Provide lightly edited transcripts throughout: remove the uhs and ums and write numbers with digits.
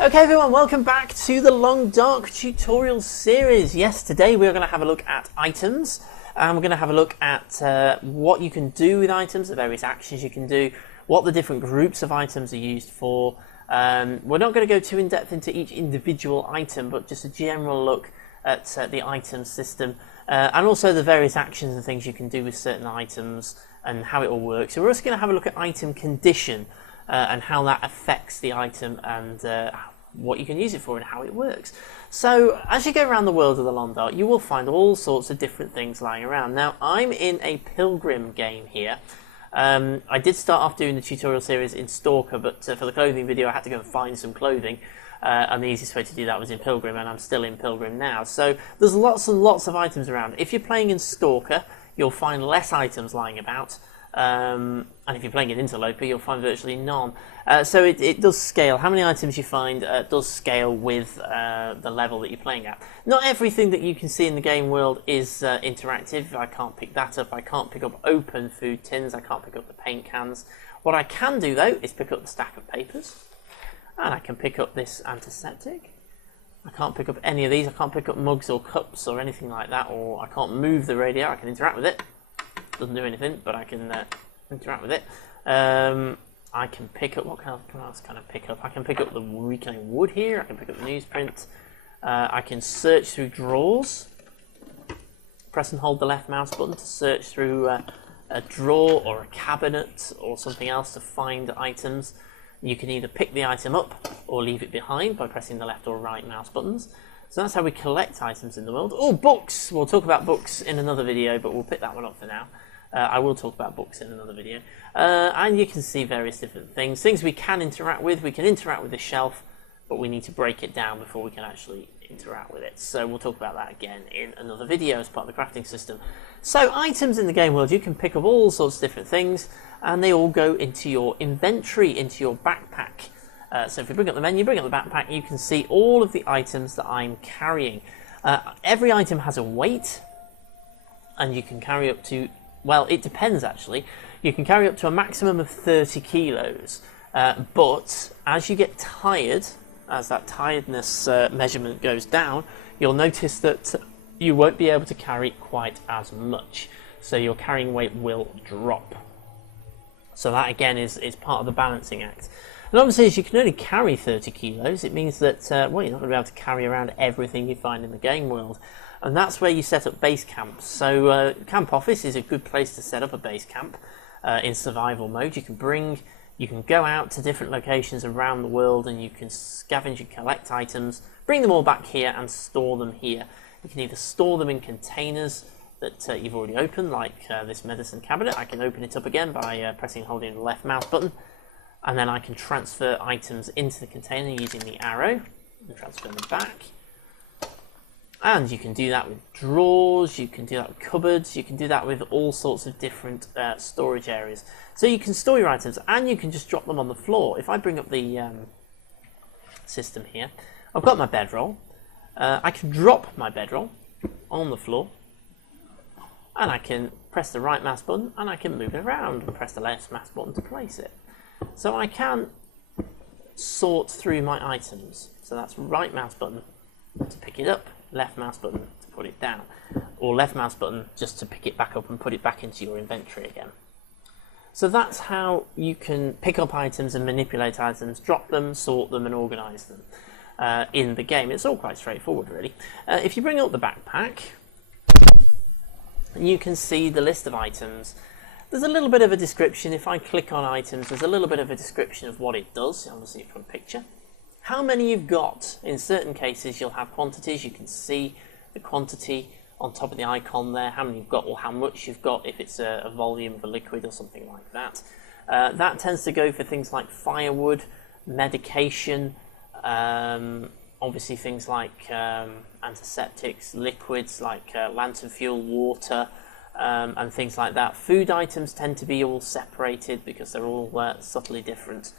Okay everyone, welcome back to the Long Dark tutorial series. Yes, today we're going to have a look at items, and we're going to have a look at what you can do with items, the various actions you can do, what the different groups of items are used for. We're not going to go too in depth into each individual item, but just a general look at the item system, and also the various actions and things you can do with certain items and how it all works. So we're also going to have a look at item condition, and how that affects the item and what you can use it for and how it works. So as you go around the world of the Long Dark, you will find all sorts of different things lying around. Now I'm in a pilgrim game here. I did start off doing the tutorial series in Stalker, but for the clothing video I had to go and find some clothing, and the easiest way to do that was in Pilgrim, and I'm still in Pilgrim now. So there's lots and lots of items around. If you're playing in Stalker, you'll find less items lying about. And if you're playing an interloper, you'll find virtually none. So it does scale. How many items you find does scale with the level that you're playing at. Not everything that you can see in the game world is interactive. I can't pick that up. I can't pick up open food tins. I can't pick up the paint cans. What I can do though is pick up the stack of papers, and I can pick up this antiseptic. I can't pick up any of these. I can't pick up mugs or cups or anything like that, or I can't move the radio. I can interact with it. Doesn't do anything, but I can interact with it. I can pick up, what else can I pick up? I can pick up the reclaimed wood here. I can pick up the newsprint. I can search through drawers. Press and hold the left mouse button to search through a drawer or a cabinet or something else to find items. You can either pick the item up or leave it behind by pressing the left or right mouse buttons. So that's how we collect items in the world. Oh, books! We'll talk about books in another video, but we'll pick that one up for now. I will talk about books in another video. And you can see various different things. Things we can interact with. We can interact with the shelf, but we need to break it down before we can actually interact with it. So we'll talk about that again in another video as part of the crafting system. So items in the game world, you can pick up all sorts of different things, and they all go into your inventory, into your backpack. So if we bring up the menu, bring up the backpack, you can see all of the items that I'm carrying. Every item has a weight, and you can carry up to, well, it depends actually. You can carry up to a maximum of 30 kilos, but as you get tired, as that tiredness measurement goes down, you'll notice that you won't be able to carry quite as much. So your carrying weight will drop. So that again is part of the balancing act. And obviously, as you can only carry 30 kilos, it means that, well, you're not going to be able to carry around everything you find in the game world. And that's where you set up base camps. So Camp Office is a good place to set up a base camp in survival mode. You can go out to different locations around the world, and you can scavenge and collect items, bring them all back here and store them here. You can either store them in containers that you've already opened, like this medicine cabinet. I can open it up again by pressing and holding the left mouse button. And then I can transfer items into the container using the arrow and transfer them back. And you can do that with drawers, you can do that with cupboards, you can do that with all sorts of different storage areas. So you can store your items, and you can just drop them on the floor. If I bring up the system here, I've got my bedroll. I can drop my bedroll on the floor, and I can press the right mouse button, and I can move it around and press the left mouse button to place it. So I can sort through my items. So that's right mouse button to pick it up, left mouse button to put it down, or left mouse button just to pick it back up and put it back into your inventory again. So that's how you can pick up items and manipulate items, drop them, sort them and organize them in the game. It's all quite straightforward really. If you bring up the backpack, you can see the list of items. There's a little bit of a description. If I click on items, there's a little bit of a description of what it does, obviously from picture. How many you've got. In certain cases you'll have quantities. You can see the quantity on top of the icon there, how many you've got or how much you've got if it's a volume of a liquid or something like that. That tends to go for things like firewood, medication, obviously things like antiseptics, liquids like lantern fuel, water, and things like that. Food items tend to be all separated because they're all subtly different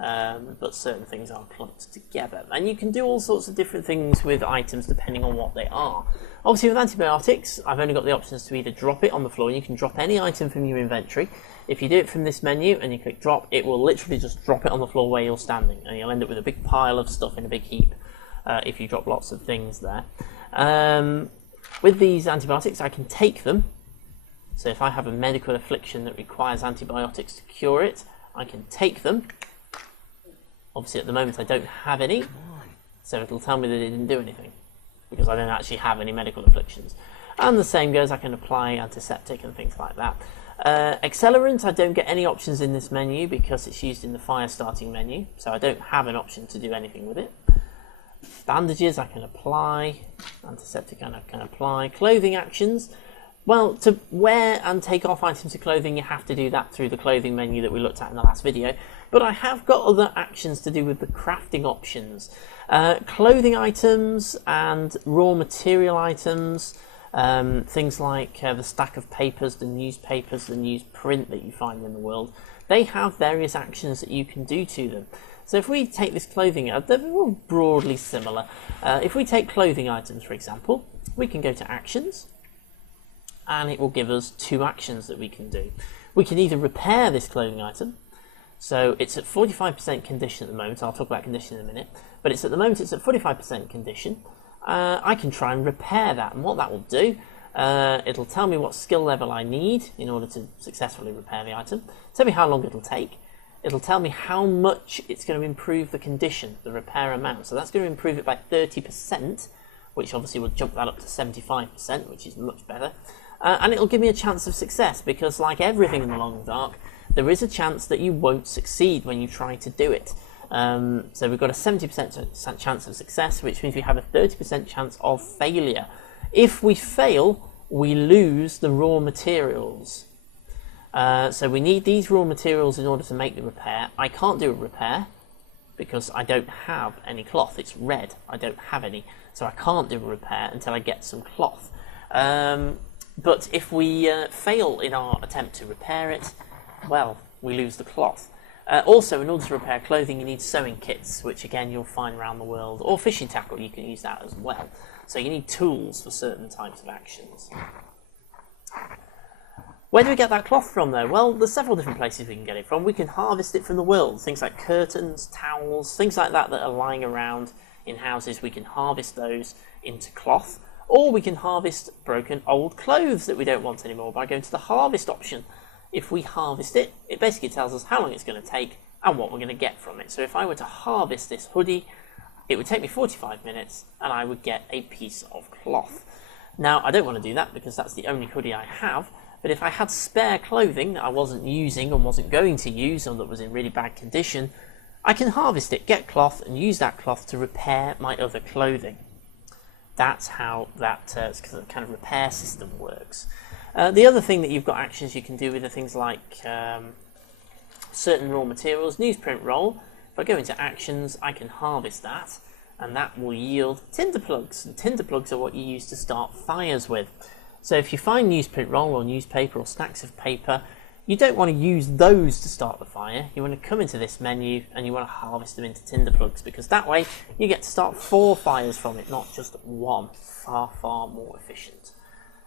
but certain things are clumped together. And you can do all sorts of different things with items depending on what they are. Obviously with antibiotics, I've only got the options to either drop it on the floor, and you can drop any item from your inventory. If you do it from this menu and you click drop, it will literally just drop it on the floor where you're standing, and you'll end up with a big pile of stuff in a big heap if you drop lots of things there. With these antibiotics, I can take them. So if I have a medical affliction that requires antibiotics to cure it, I can take them. Obviously at the moment I don't have any, so it'll tell me that it didn't do anything, because I don't actually have any medical afflictions. And the same goes, I can apply antiseptic and things like that. Accelerant, I don't get any options in this menu because it's used in the fire starting menu, so I don't have an option to do anything with it. Bandages I can apply, antiseptic I can apply. Clothing actions, well, to wear and take off items of clothing you have to do that through the clothing menu that we looked at in the last video, but I have got other actions to do with the crafting options. Clothing items and raw material items, things like the stack of papers, the newspapers, the newsprint that you find in the world, they have various actions that you can do to them. So if we take this clothing out, they're all broadly similar. If we take clothing items, for example, we can go to actions, and it will give us two actions that we can do. We can either repair this clothing item, so it's at 45% condition at the moment. I'll talk about condition in a minute, but at the moment it's at 45% condition. I can try and repair that, and what that will do, it'll tell me what skill level I need in order to successfully repair the item, tell me how long it'll take, it'll tell me how much it's going to improve the condition, the repair amount. So that's going to improve it by 30%, which obviously will jump that up to 75%, which is much better. And it'll give me a chance of success, because like everything in the long dark, there is a chance that you won't succeed when you try to do it. So we've got a 70% chance of success, which means we have a 30% chance of failure. If we fail, we lose the raw materials. So we need these raw materials in order to make the repair. I can't do a repair because I don't have any cloth. It's red. I don't have any. So I can't do a repair until I get some cloth. But if we fail in our attempt to repair it, well, we lose the cloth. Also, in order to repair clothing, you need sewing kits, which again you'll find around the world, or fishing tackle, you can use that as well. So you need tools for certain types of actions. Where do we get that cloth from though? Well, there's several different places we can get it from. We can harvest it from the world, things like curtains, towels, things like that that are lying around in houses. We can harvest those into cloth. Or we can harvest broken old clothes that we don't want anymore by going to the harvest option. If we harvest it, it basically tells us how long it's going to take and what we're going to get from it. So if I were to harvest this hoodie, it would take me 45 minutes and I would get a piece of cloth. Now, I don't want to do that because that's the only hoodie I have, but if I had spare clothing that I wasn't using and wasn't going to use, or that was in really bad condition, I can harvest it, get cloth, and use that cloth to repair my other clothing. That's how that kind of repair system works. The other thing that you've got actions you can do with are things like certain raw materials. Newsprint roll, if I go into actions, I can harvest that, and that will yield tinder plugs. And tinder plugs are what you use to start fires with. So if you find newsprint roll or newspaper or stacks of paper, you don't want to use those to start the fire. You want to come into this menu and you want to harvest them into tinder plugs, because that way you get to start 4 fires from it, not just 1. Far, far more efficient.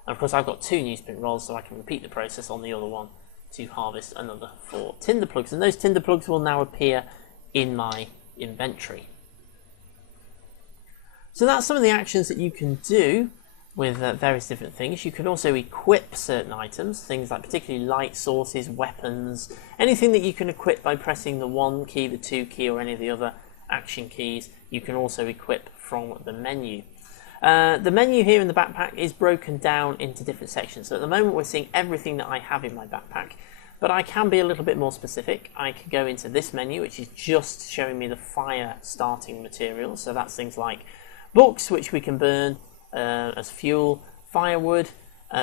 And of course I've got 2 newsprint rolls, so I can repeat the process on the other one to harvest another 4 tinder plugs. And those tinder plugs will now appear in my inventory. So that's some of the actions that you can do with various different things. You can also equip certain items, things like particularly light sources, weapons, anything that you can equip by pressing the 1 key, the 2 key, or any of the other action keys, you can also equip from the menu. The menu here in the backpack is broken down into different sections. So at the moment we're seeing everything that I have in my backpack, but I can be a little bit more specific. I can go into this menu, which is just showing me the fire starting materials. So that's things like books, which we can burn as fuel, firewood,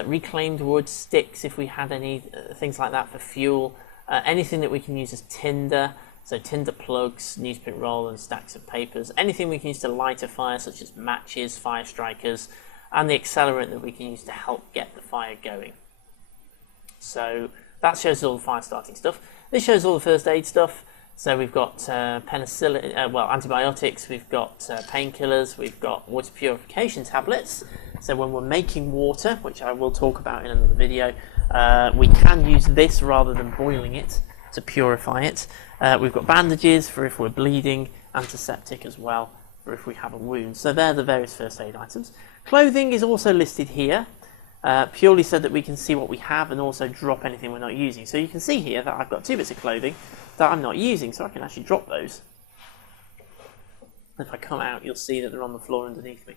reclaimed wood, sticks if we had any, things like that for fuel, anything that we can use as tinder, so tinder plugs, newsprint roll and stacks of papers, anything we can use to light a fire such as matches, fire strikers, and the accelerant that we can use to help get the fire going. So that shows all the fire starting stuff. This shows all the first aid stuff. So we've got penicillin, antibiotics, we've got painkillers, we've got water purification tablets. So when we're making water, which I will talk about in another video, we can use this rather than boiling it to purify it. We've got bandages for if we're bleeding, antiseptic as well for if we have a wound. So they're the various first aid items. Clothing is also listed here, purely so that we can see what we have and also drop anything we're not using. So you can see here that I've got 2 bits of clothing that I'm not using, so I can actually drop those. If I come out, you'll see that they're on the floor underneath me.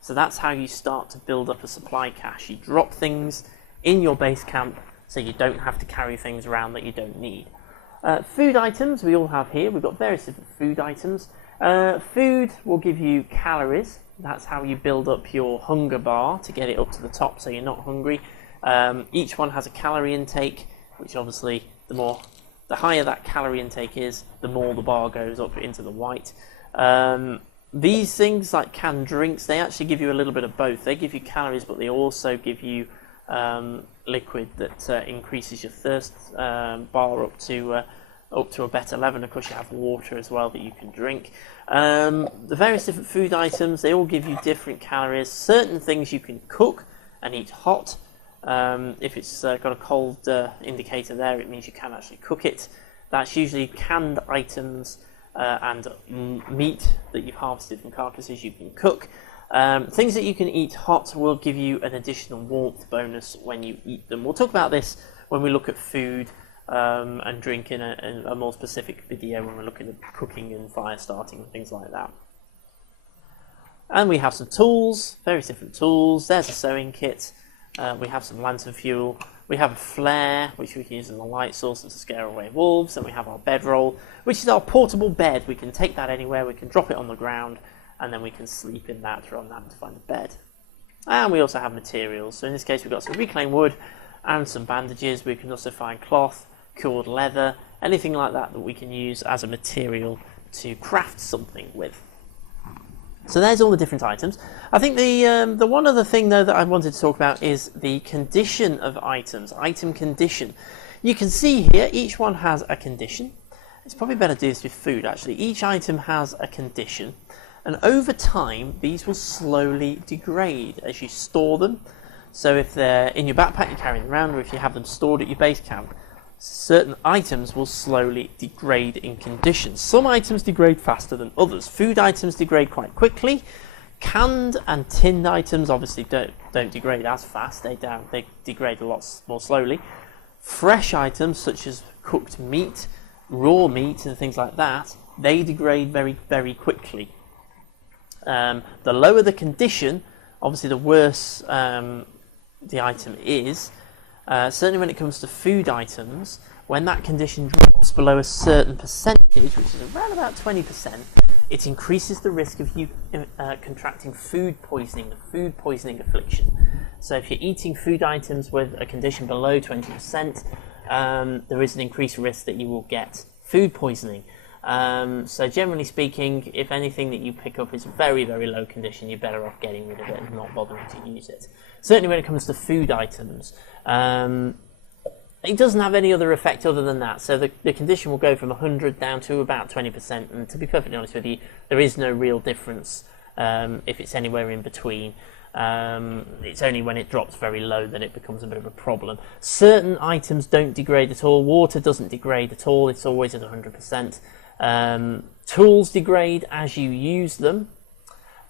So that's how you start to build up a supply cache. You drop things in your base camp so you don't have to carry things around that you don't need. Food items we all have here. We've got various different food items. Food will give you calories. That's how you build up your hunger bar to get it up to the top so you're not hungry. Each one has a calorie intake, which obviously the higher that calorie intake is, the more the bar goes up into the white. These things, like canned drinks, they actually give you a little bit of both. They give you calories, but they also give you liquid that increases your thirst bar up to a better level. Of course, you have water as well that you can drink. The various different food items, they all give you different calories. Certain things you can cook and eat hot. If it's got a cold indicator there, it means you can actually cook it. That's usually canned items and meat that you've harvested from carcasses you can cook. Things that you can eat hot will give you an additional warmth bonus when you eat them. We'll talk about this when we look at food and drink in a more specific video when we're looking at cooking and fire starting and things like that. And we have some tools, various different tools. There's a sewing kit. We have some lantern fuel. We have a flare, which we can use as a light source to scare away wolves. And we have our bedroll, which is our portable bed. We can take that anywhere. We can drop it on the ground, and then we can sleep in that rather than having to find a bed. And we also have materials. So in this case, we've got some reclaimed wood and some bandages. We can also find cloth, cured leather, anything like that that we can use as a material to craft something with. So there's all the different items. I think the one other thing though that I wanted to talk about is the condition of items, item condition. You can see here each one has a condition. It's probably better to do this with food actually. Each item has a condition, and over time these will slowly degrade as you store them. So if they're in your backpack you're carrying them around, or if you have them stored at your base camp, certain items will slowly degrade in condition. Some items degrade faster than others. Food items degrade quite quickly. Canned and tinned items obviously don't degrade as fast. They degrade a lot more slowly. Fresh items such as cooked meat, raw meat and things like that, they degrade very, very quickly. The lower the condition, obviously the worse the item is. Certainly when it comes to food items, when that condition drops below a certain percentage, which is around about 20%, it increases the risk of you contracting food poisoning, the food poisoning affliction. So if you're eating food items with a condition below 20%, there is an increased risk that you will get food poisoning. So generally speaking, if anything that you pick up is very, very low condition, you're better off getting rid of it and not bothering to use it. Certainly when it comes to food items, it doesn't have any other effect other than that. So the condition will go from 100 down to about 20%, and to be perfectly honest with you, there is no real difference if it's anywhere in between. It's only when it drops very low that it becomes a bit of a problem. Certain items don't degrade at all. Water doesn't degrade at all. It's always at 100%. Tools degrade as you use them.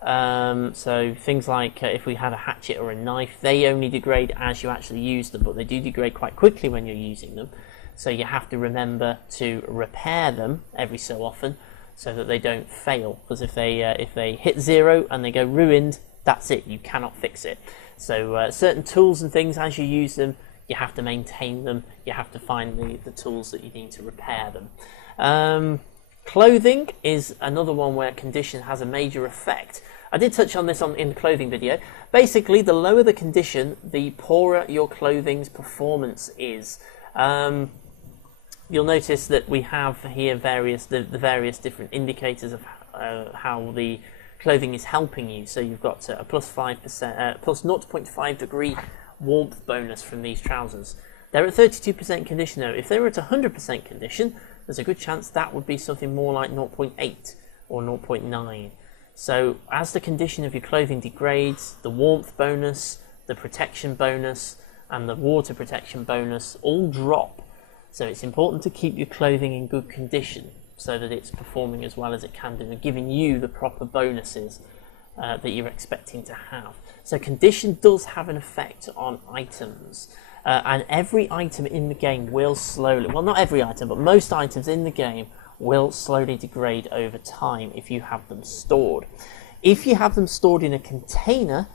So things like if we had a hatchet or a knife, they only degrade as you actually use them, but they do degrade quite quickly when you're using them. So you have to remember to repair them every so often so that they don't fail. Because if they hit zero and they go ruined, that's it. You cannot fix it. So certain tools and things, as you use them, you have to maintain them. You have to find the tools that you need to repair them. Clothing is another one where condition has a major effect. I did touch on this in the clothing video. Basically, the lower the condition, the poorer your clothing's performance is. You'll notice that we have here the various different indicators of how the clothing is helping you. So you've got a plus 0.5 degree warmth bonus from these trousers. They're at 32% condition though. If they were at 100% condition, there's a good chance that would be something more like 0.8 or 0.9. So as the condition of your clothing degrades, the warmth bonus, the protection bonus, and the water protection bonus all drop. So it's important to keep your clothing in good condition so that it's performing as well as it can do and giving you the proper bonuses that you're expecting to have. So condition does have an effect on items, and every item in the game will slowly, well, not every item, but most items in the game will slowly degrade over time if you have them stored. If you have them stored in a container,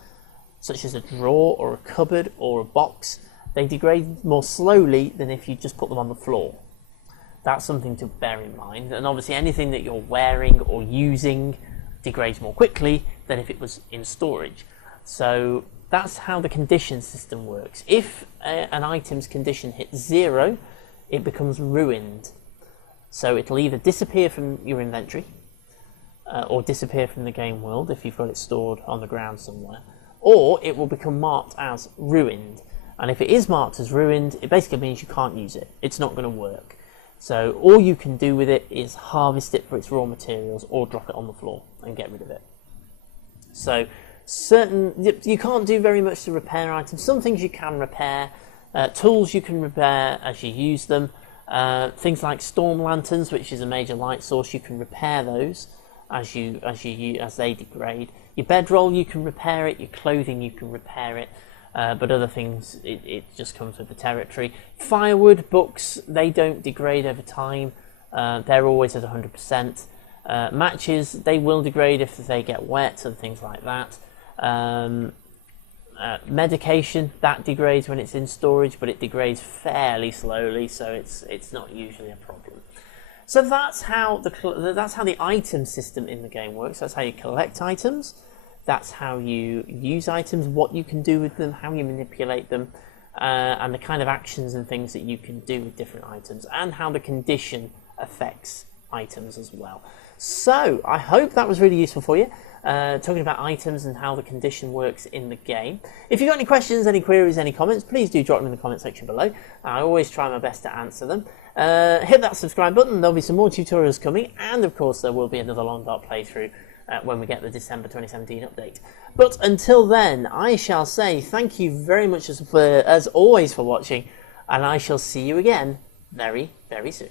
such as a drawer or a cupboard or a box, they degrade more slowly than if you just put them on the floor. That's something to bear in mind. And obviously anything that you're wearing or using degrades more quickly than if it was in storage. So that's how the condition system works. If an item's condition hits 0, it becomes ruined. So it'll either disappear from your inventory or disappear from the game world if you've got it stored on the ground somewhere, or it will become marked as ruined. And if it is marked as ruined, it basically means you can't use it. It's not going to work. So all you can do with it is harvest it for its raw materials or drop it on the floor and get rid of it. So you can't do very much to repair items. Some things you can repair. Tools you can repair as you use them. Things like storm lanterns, which is a major light source, you can repair those as they degrade. Your bedroll, you can repair it. Your clothing, you can repair it. But other things, it just comes with the territory. Firewood, books, they don't degrade over time. They're always at 100%. Matches, they will degrade if they get wet and things like that. Medication, that degrades when it's in storage, but it degrades fairly slowly, so it's not usually a problem. So that's how the item system in the game works. That's how you collect items. That's how you use items, what you can do with them, how you manipulate them, and the kind of actions and things that you can do with different items, and how the condition affects items as well. So I hope that was really useful for you, talking about items and how the condition works in the game. If you've got any questions, any queries, any comments, please do drop them in the comment section below. I always try my best to answer them. Hit that subscribe button, there'll be some more tutorials coming, and of course there will be another Long Dark playthrough when we get the December 2017 update. But until then, I shall say thank you very much as always for watching, and I shall see you again very, very soon.